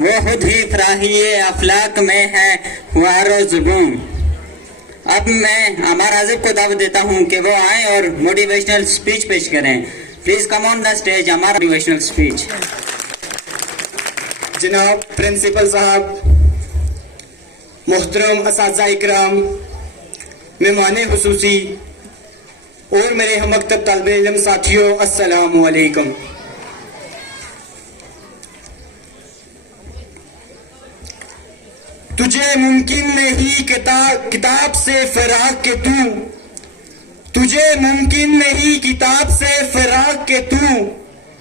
وہ خود ہی فراہی افلاق میں ہے خوار و زبوں. اب میں عمار عازب کو دعوت دیتا ہوں کہ وہ آئیں اور موٹیویشنل سپیچ پیش کریں. Please come on the stage Ammar motivational speech. جناب پرنسپل صاحب، محترم اساتذہ اکرام، مہمان خصوصی اور میرے ہم مکتب طالب علم ساتھیوں، السلام علیکم. تجھے ممکن نہیں کتاب سے فراق کے تجھے ممکن نہیں کتاب سے فراق کے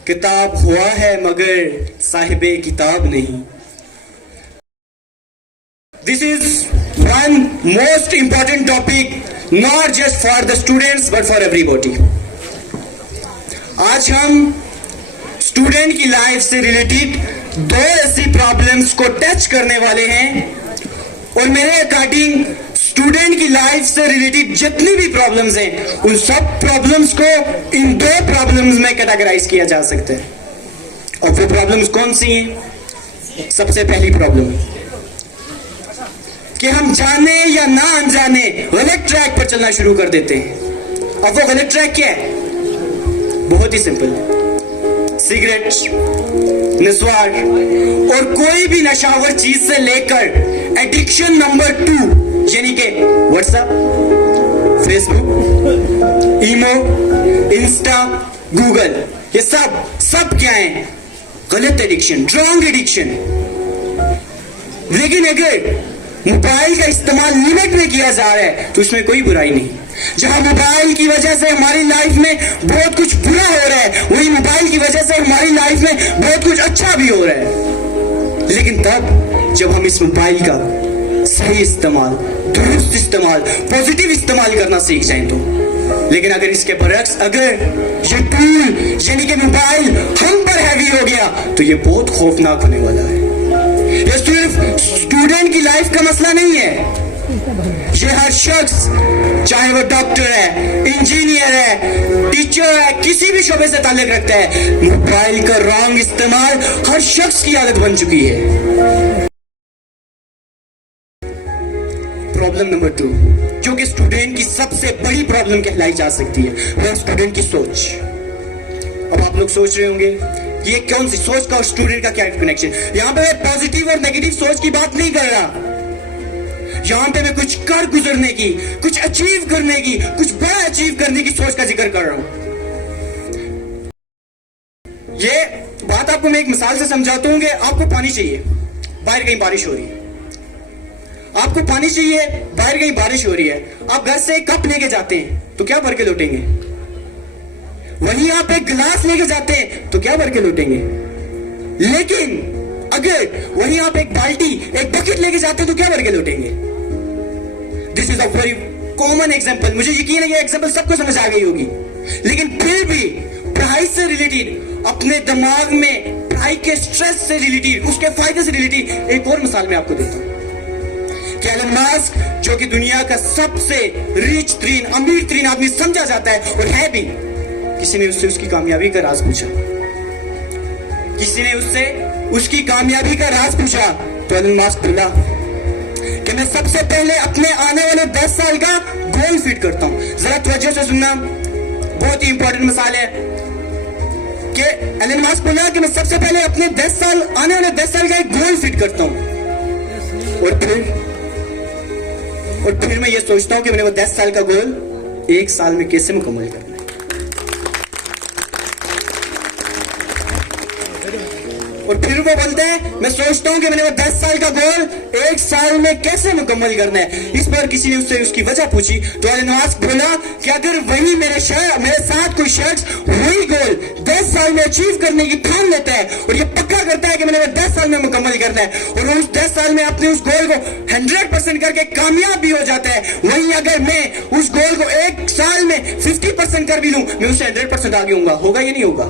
کتاب ہوا ہے مگر صاحب کتاب نہیں. This is one most important topic, not just for the students but for everybody. آج ہم اسٹوڈنٹ کی لائف سے ریلیٹڈ دو ایسی پرابلمس کو ٹچ کرنے والے ہیں، اور میرے اکارڈنگ اسٹوڈنٹ کی لائف سے ریلیٹڈ جتنی بھی پرابلمس ہیں ان سب پرابلمس کو ان دو پرابلمس میں کیٹاگرائز کیا جا سکتا ہے. اور وہ پرابلمس کون سی ہیں؟ سب سے پہلی پرابلم کہ ہم جانے یا نہ انجانے غلط ٹریک پر چلنا شروع کر دیتے ہیں. اب وہ غلط ٹریک کیا ہے؟ بہت ہی سمپل، سگریٹ، نسوار اور کوئی بھی نشاور چیز سے لے کر ایڈکشن نمبر 2 یعنی کہ واٹس ایپ، فیس بک، ایمو، انسٹا، گوگل، یہ سب کیا ہیں؟ غلط ایڈکشن، رانگ ایڈکشن. لیکن اگر موبائل کا استعمال لمٹ میں کیا جا رہا ہے تو اس میں کوئی برائی نہیں. جہاں موبائل کی وجہ سے ہماری لائف میں بہت کچھ برا ہو رہا ہے، وہی موبائل کی وجہ سے ہماری لائف میں بہت کچھ اچھا بھی ہو رہا ہے. لیکن تب جب ہم اس موبائل کا صحیح استعمال، درست استعمال، پازیٹیو استعمال کرنا سیکھ جائیں تو. لیکن اگر اس کے برعکس اگر یہ ٹول یعنی کہ موبائل ہم پر ہیوی ہو گیا تو یہ بہت خوفناک ہونے والا ہے. یہ صرف اسٹوڈنٹ کی لائف کا مسئلہ نہیں ہے، یہ ہر شخص چاہے وہ ڈاکٹر ہے، انجینئر ہے، ٹیچر ہے، کسی بھی شعبے سے تعلق رکھتا ہے، موبائل کا رانگ استعمال ہر شخص کی عادت بن چکی ہے. پرابلم نمبر 2 جو کہ اسٹوڈنٹ کی سب سے بڑی پرابلم کہلائی جا سکتی ہے، وہ اسٹوڈنٹ کی سوچ. اب آپ لوگ سوچ رہے ہوں گے کہ یہ کون سی سوچ کا اور اسٹوڈنٹ کا کیا کنیکشن. یہاں پہ میں پازیٹیو اور نیگیٹو سوچ کی بات نہیں کر رہا، یہاں پہ میں کچھ کر گزرنے کی، کچھ اچیو کرنے کی، کچھ بڑا اچیو کرنے کی سوچ کا ذکر کر رہا ہوں. یہ بات آپ کو میں ایک مثال سے سمجھاتا ہوں کہ آپ کو پانی چاہیے، باہر کہیں بارش ہو رہی ہے. آپ کو پانی چاہیے، باہر کہیں بارش ہو رہی ہے. آپ گھر سے ایک کپ لے کے جاتے ہیں تو کیا بھر کے لوٹیں گے؟ وہیں آپ ایک گلاس لے کے جاتے ہیں تو کیا بھر کے لوٹیں گے؟ لیکن اگر وہیں آپ ایک بالٹی، ایک بکٹ لے کے جاتے ہیں تو کیا بھر کے لوٹیں گے؟ دس از اے ویری کامن ایگزامپل. مجھے یقین ہے یہ ایگزامپل سب کو سمجھ آ گئی ہوگی. لیکن پھر بھی پڑھائی سے ریلیٹڈ، اپنے دماغ میں پڑھائی کے سٹریس سے ریلیٹڈ، اس کے فائدے سے ریلیٹڈ ایک اور مثال میں آپ کو دیتا ہوں کہ ایلن ماسک جو کہ دنیا کا سب سے ریچ ترین، امیر ترین آدمی سمجھا جاتا ہے اور ہے بھی، کسی نے اس سے اس کی کامیابی کا راز پوچھا. کسی نے اس سے اس کی کامیابی کا راز پوچھا تو ایلن ماسک بولا کہ میں سب سے پہلے اپنے آنے والے 10 سال کا گول فٹ کرتا ہوں. ذرا توجہ سے سننا، بہت ہی امپورٹنٹ مثال ہے کہ ایلن ماسک بولا کہ میں سب سے پہلے اپنے آنے والے 10 سال کا ایک گول فٹ کرتا ہوں، اور پھر میں یہ سوچتا ہوں کہ میں نے وہ 10 سال کا گول 1 سال میں کیسے مکمل کرنا ہے. اور پھر وہ بولتے ہیں میں سوچتا ہوں کہ میں نے وہ 10 سال کا گول 1 سال میں کیسے مکمل کرنا ہے. اس پر کسی نے اس سے اس کی وجہ پوچھی تو ایلن ماسک بولا کہ اگر وہی میرے ساتھ کوئی شخص وہی گول 10 سال میں اچیو کرنے کی ٹھان لیتا ہے اور یہ پکا کرتا ہے کہ میں نے وہ 10 سال میں مکمل کرنا ہے، اور اس 10 سال میں اپنے اس گول کو 100% کر کے کامیاب بھی ہو جاتا ہے، وہیں اگر میں اس گول کو 1 سال میں 50% کر بھی لوں، میں اس سے 100% آگے ہوں گا. ہوگا یا نہیں ہوگا؟